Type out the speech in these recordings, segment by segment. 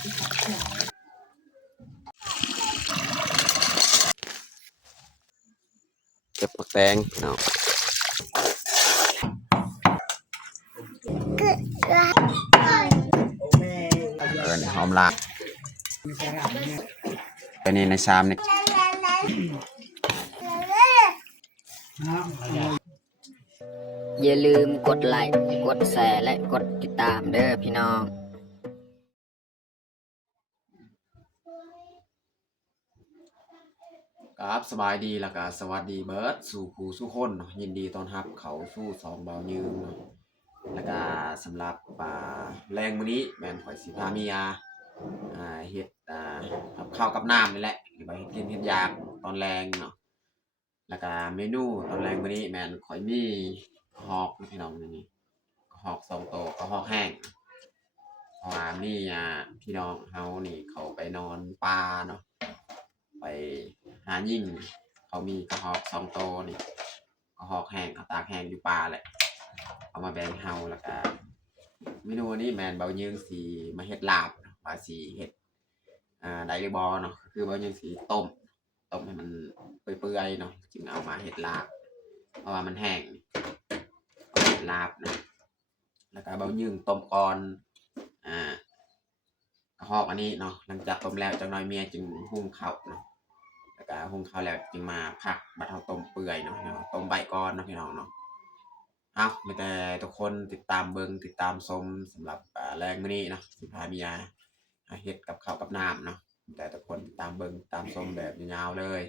เก็บผักแตงเนาะหอมลากไปนี่ในชามนี่อย่าลืมกดไลค์กดแชร์และกดติดตามเด้อพี่น้องครับสบายดีแล้วก็สวัสดีเบิร์ดสู่ผู้สู่คนเนาะยินดีต้อนรับเขาสู่สองเบายืมเนาะแล้วก็สำหรับแรงมื้อนี้แม่นข่อยสิพาเมียเฮ็ดกับข้าวกับน้ำนี่แหละหรือว่าเฮ็ดกินเฮ็ดอยากตอนแรงเนาะแล้วก็เมนูตอนแรงมื้อนี้แม่นข่อยมีฮอกพี่น้องนี่ฮอก2ตัวก็ฮอกแห้งเพราะว่ามีพี่น้องเฮานี่เขาไปนอนป่าเนาะไปหายิ่งเขามีกระหอก2ตัวนี่กระหอกแห้งเขาตากแห้งอยู่ป่าแหละเอามาแบ่งเฮาแล้วก็เมนูนี้แม่นเบายืงสิมาเฮ็ดลาบว่าสิเฮ็ดได้หรือบ่เนาะคือเบายืงสิต้มให้มันเปื่อยๆเนาะจึงเอามาเฮ็ดลาบเพราะว่ามันแห้งเฮ็ดลาบนะแล้วก็เบายืงต้มก่อนกระหอกอันนี้เนาะหลังจากต้มแล้วจักหน่อยเมียจึงหุงข้าวเนาะแล้วก็หุงข้าวแล้วจึงมาผักบัดเฮาต้มเปื่อยเนาะต้มใบก่อนเนาะพี่น้องเนาะมีแต่ทุกคนติดตามเบิ่งติดตามชมสำหรับแรงมื้อนี้เนาะสิพาเมียเฮ็ดกับข้าวกับน้ำเนาะแต่ทุกคนติดตามเบิ่งตามชมแบบยาวๆเลย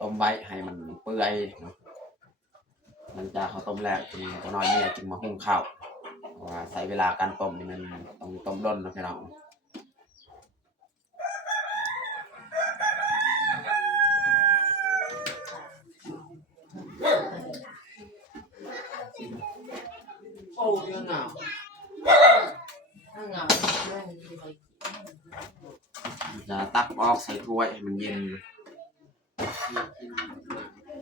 ต้มใบให้มันเปื่อยเนาะหลังจากเขาต้มแล้วจึงจักหน่อยเมียจึงมาหุงข้าวเพราะว่าใช้เวลาการต้มนี่มันต้องต้มร้อนเนาะพี่น้องจะตักออกใส่ถ้วยให้มันเย็น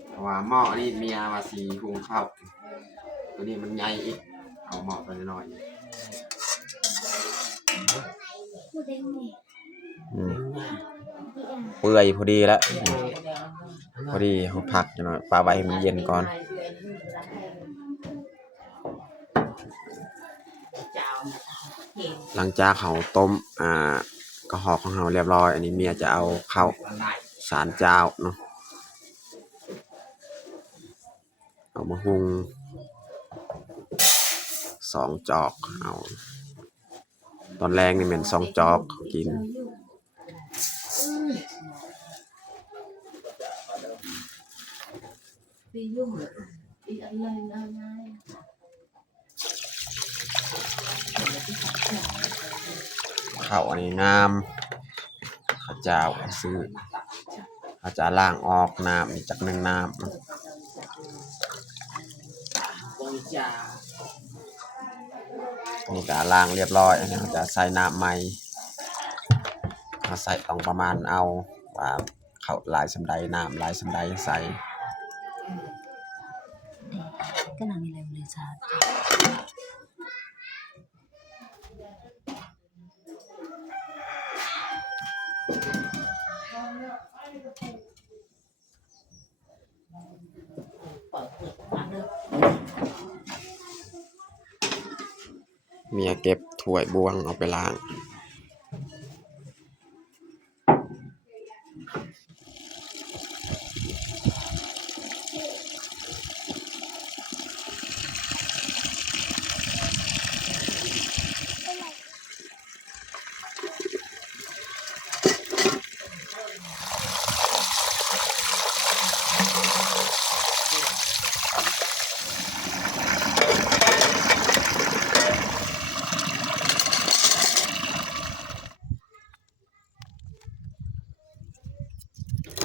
เพราะว่าหม้ออันนี้เมียว่าสิหุงข้าวตัวนี้มันใหญ่อีกเอาหม้อตัวน้อยเปื่อยพอดีแล้วพอดีเขาพักหน่อยปลาไว้ให้มันเย็นก่อนหลังจากเขาต้มกระหอกของเราเรียบร้อยอันนี้เมียจะเอาเข้าศาลเจ้าเนาะเอามาหุง2 จอกเอาตอนแรกนี่เป็น2 จอกกินข้าวอันนี้งามข้าวเจ้าซื้อข้าวจะล้างออกน้ำอีกจาก1 น้ำนี่ก็ล้างเรียบร้อยอันนี้เขาจะใส่น้ำใหม่เขาใส่ต้องประมาณเอาว่าข้าวหลายสำใดน้ำหลายสำใดใส่ก็นั่งนี่เลยจ้าเมียเก็บถ้วยบวงเอาไปล้าง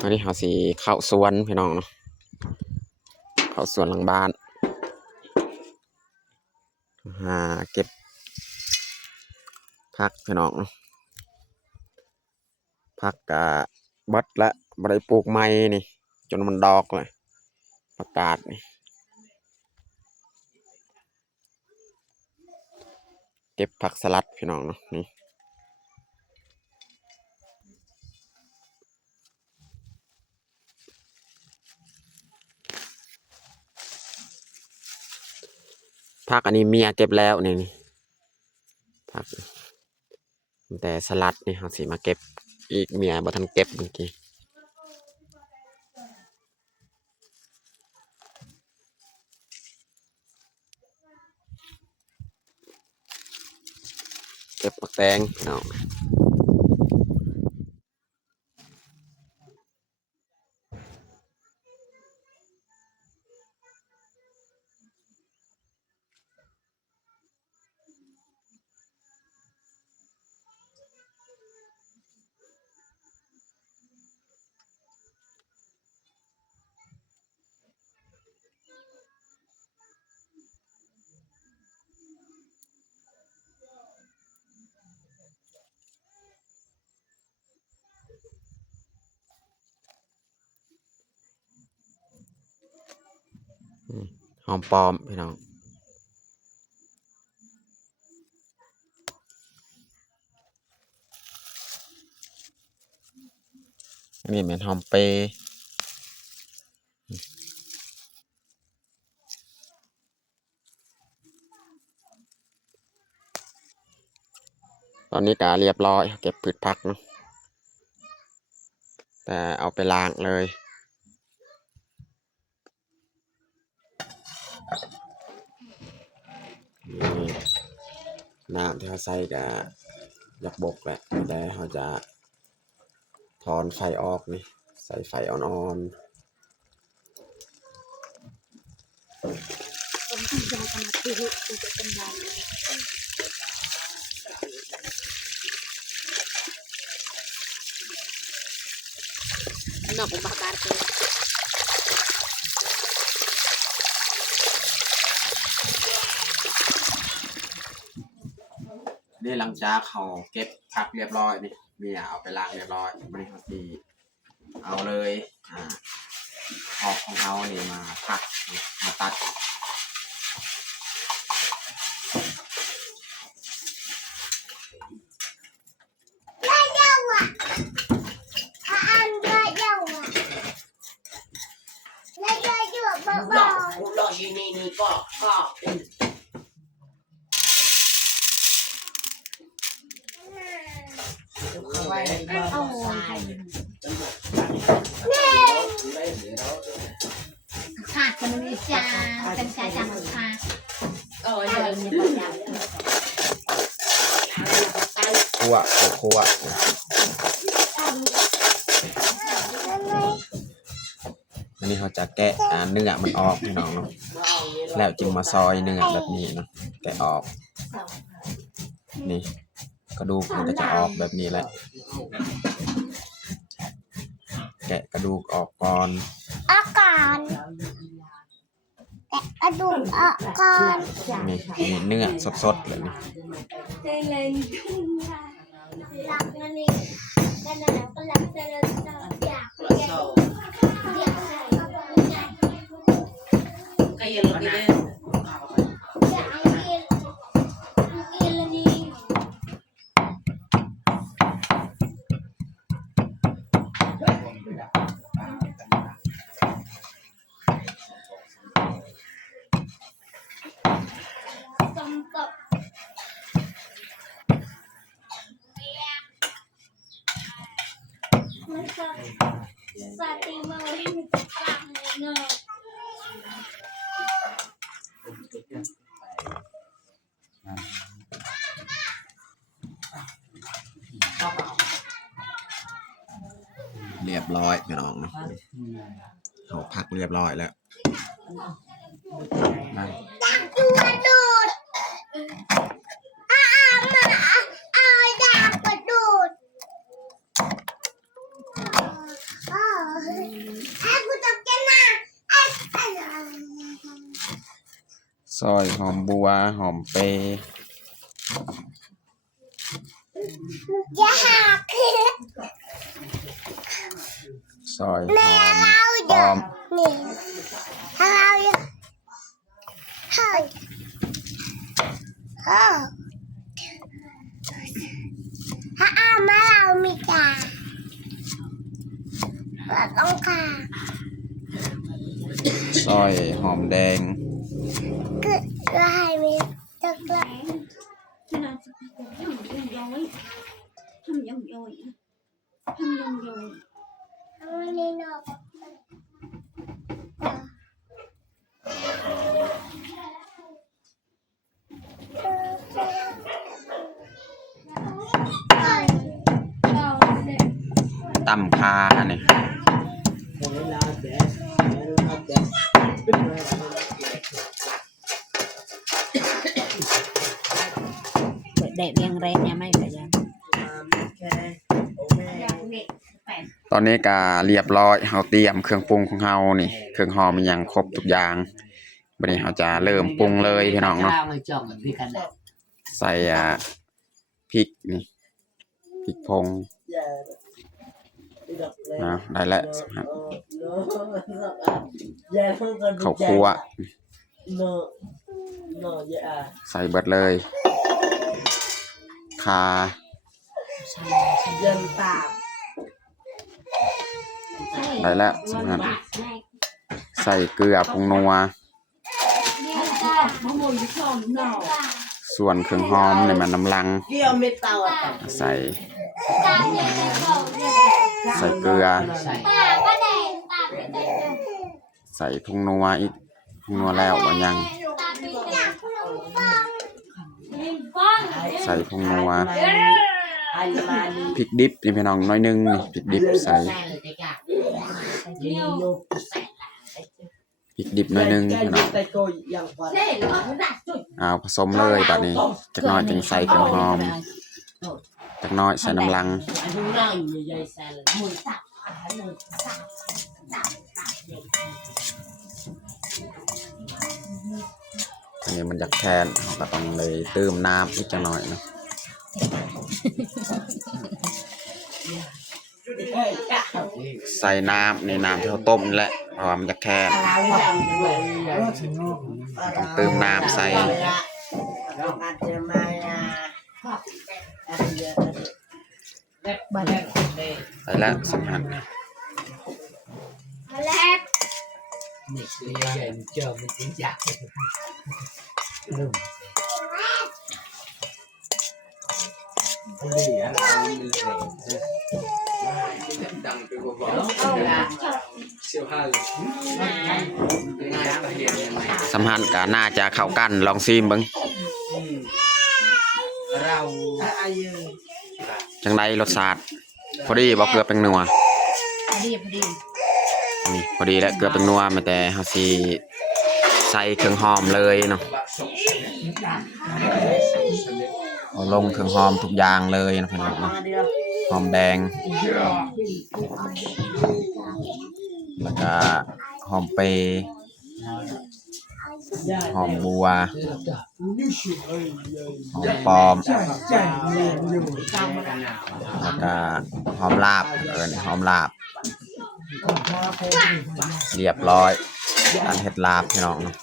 อันนี้เขาสิเข้าสวนพี่น้องเนาะเข้าสวนหลังบ้านเก็บ พักพี่น้องพักกะบัดละบ่ได้ปลูกใหม่นี่จนมันดอกเลยประกาศนี่เก็บผักสลัดพี่น้องเนาะนี่ผักอันนี้เมียเก็บแล้วนี่ผักแต่สลัดนี่เขาสิมาเก็บอีกเมียบ่ทันเก็บเมื่อกี้เก็บผักแตงพี่น้องหอมปลอมพี่น้องอันนี้เป็นหอมเปรย์ตอนนี้ก็เรียบร้อยเก็บพืชผักเนาะแต่เอาไปล้างเลยนี่น้ำที่เขาใส่ก็อยากบกแหละแต่เขาจะถอนไฟออกนี่ใส่ไฟอ่อน Nak bakar tu. ๆนี่หลังจากเขาเก็บผักเรียบร้อยนี่เมียเอาไปล้างเรียบร้อยบริษัทที่เอาเลยออกของเขานี่มาผักมาตัด หล่ออยู่ในนี้ก็เป็นไว้เอาทรายขาดคนนี้จ้าเป็นชายจังค่ะเดี๋ยวนี้ประจำคั่วอันนี้เขาจะแกะเนื้อมันออกพี่น้องเนาะแล้วจึงมาซอยเนื้อแบบนี้เนาะแกะออกนี่กระดูกมันก็จะออกแบบนี้แหละแกะกระดูกออกก่อนอาการแต่กระดูกอาการ นี่เนื้อสดๆเลยนี่ หลักนั่นเองกันนะก็หลักแต่ละอยากอยากใส่ก็ยังลงไปเลยอยากกินละนี่สมกับมันก็สติมาไว้ในปากเลยเนาะ เรียบร้อยพี่น้องเนาะเขาพักเรียบร้อยแล้วนั่ง ดูกระโดดมาเอาดาบกระโดดกูตกใจนะซอยหอมบัวหอมเปรย์ อย่าหัก ซอยห แม่ อม เอา ห เดี๋ย อ ว ม นี่เอาเดี๋ยวเฮ้ยถ้าเอามาเรามีกาเราต้องการ ซอยหอมแดง ก็ให้มีจักร Thế nào thăm dòng rồi thăm dòng rồi เอาอันนี้เนาะ ตำคาเนี่ย đẹp yang rem nha mấy cả dân ตอนนี้ก็เรียบร้อยเฮาเตรียมเครื่องปรุงของเฮานี่เครื่องหอมมีหยังครบทุกอย่างบัดนี้เฮาจะเริ่มปรุงเลยพี่น้องเนาะ người chồng đi cả đẹp ใส่พริกนี่พริกพงนะได้แล้วครับข้าวคั่วใส่เบิดเลยคา dân tạm ได้แล้วสำคัญใส่เกลือปรุงนัวส่วนเครื่องหอมเนี่ยมันน้ำลัง kia mệt tàu à ใส่เกลือ ใส่ผงนัวอีกผงนัวแล้วบ่ยังใส่ผงนัว anh mà đi พริกดิบนี่พี่น้องน้อยหนึงนี่พริกดิบใส่พริกดิบน้อยหนึงพี่น้องเอาผสมเลยบัดนี้จักหน่อยจึงใส่เครื่องหอมจักหน่อยใส่น้ำลัง anh không nói như vậy sao là mùi tạp อันนี้มันอยากแทนเราก็ต้องเลยเติมน้ำอีกจักหน่อยเนาะใส่น้ำในน้ำที่เขาต้มนี่แหละเพราะว่ามันอยากแทนต้องเติมน้ำใส่ใส่แล้วสำคัญ สำคัญก็น่าจะเข้ากันลองซิมเบิ่งจังไดรสชาติพอดีบ่เกลือเป็นนัวนี่พอดีแล้วเกลือเป็นนัวไม่แต่เฮาสิใส่เครื่องหอมเลยเนาะเอาลงเครื่องหอมทุกอย่างเลยนะพี่น้องเนาะหอมแดงแล้วก็หอมเปรย์หอมบัวหอมปลอมแล้วก็หอมลาบหอมลาบเรียบร้อยอันเห็ดลาบพี่น้องเนาะ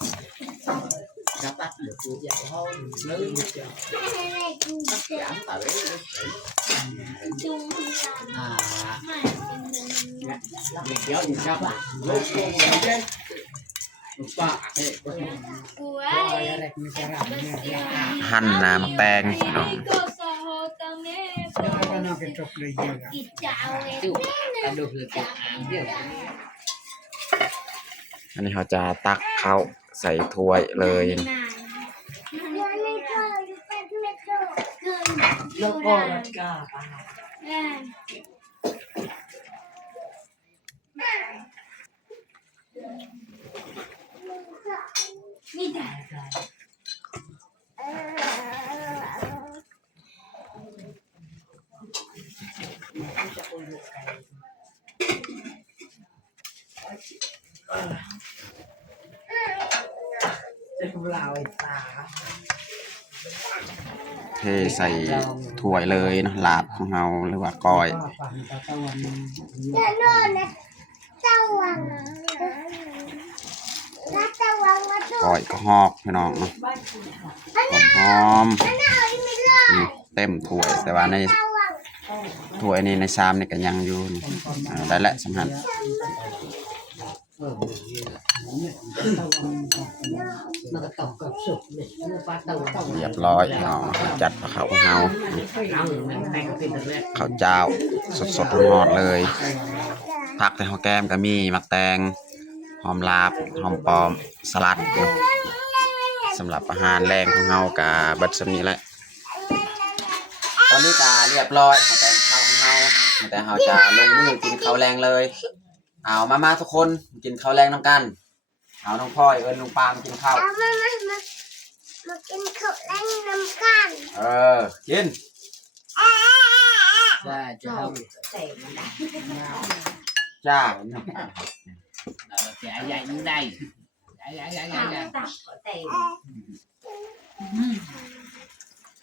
หั่นน้ำแตงพี่น้องอันนี้เขาจะตักเข้าใส่ถ้วยเลย nó coi là cả Hãy subscribe cho kênh Ghiền Mì Gõ để không bỏ lỡ เทใส่ถ้วยเลยเนาะลาบของเราหรือว่าก้อย จะนอนนะตะวันนะตะวันมาดู ก้อยก็ฮอกพี่น้องเนาะหอม อันนั้นไม่เลย นี่เต็มถ้วยแต่ว่าใน ตะวัน ถ้วยนี่ในชามนี่ก็ยังอยู่นี่ได้และสำคัญเรียบร้อยพี่น้องจัดปลาเขาของเราข้าวเจ้าสดๆร้อนๆเลยผักแต่หอมแก้มก็มีมักแตงหอมลาบหอมปอมสลัดเนาะสำหรับอาหารแรงของเรากับบัดสำนี้แหละตอนนี้ก็เรียบร้อยแต่ข้าวของเราแต่เราจะลงมือกินข้าวแรงเลยเอามาทุกคนกินข้าวแรงน้ำกันเอาน้องพ่อยเอิญลุงปามกินข้าว เอามากินข้าวแรงน้ำกัน กิน จ้าจ้า จ้า dạ dạ như đây dạ dạ dạ dạ dạ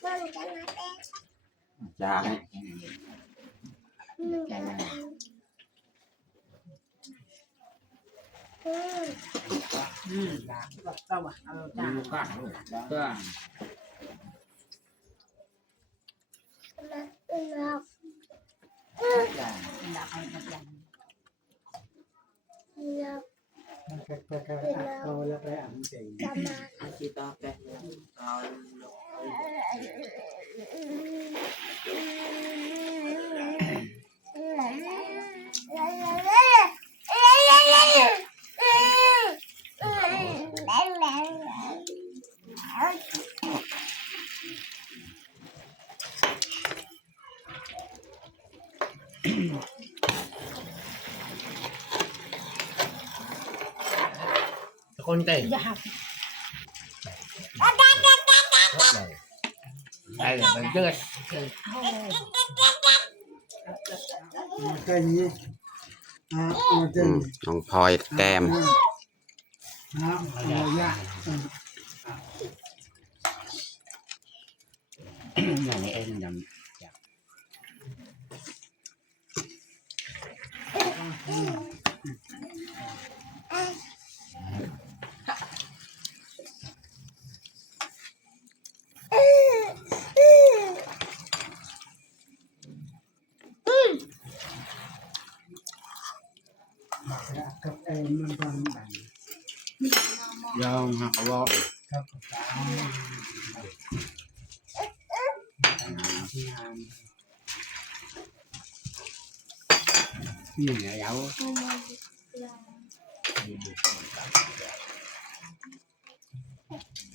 มันจะมาแตก จ้า dạ คนเก่งđây là mình chơi cái gì à cái น้องพลอยแก้ม dạ nhà này em nhầm các emมันฟังแบบ dòng học vô ครับสาวงาน nhà dạo เ